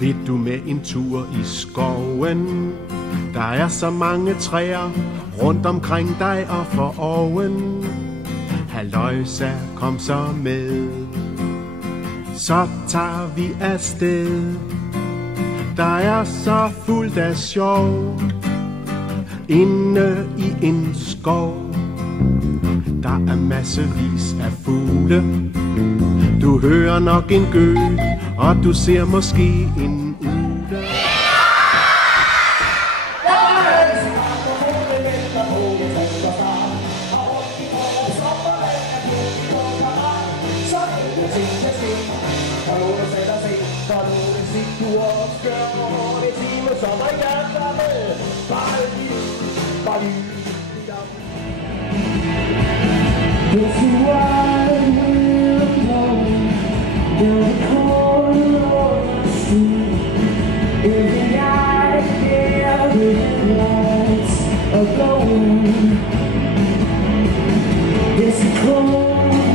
Vil du med en tur i skoven? Der er så mange træer rundt omkring dig og for oven. Halløjsa, kom så med, så tager vi afsted. Der er så fuldt af sjov inde i en skov. Der er massevis af fugle. Du hører nok en gø, og du ser måske en ugle. It's a wide wind blowing down the corner of the street. Every night the headlights are glowing. It's a cold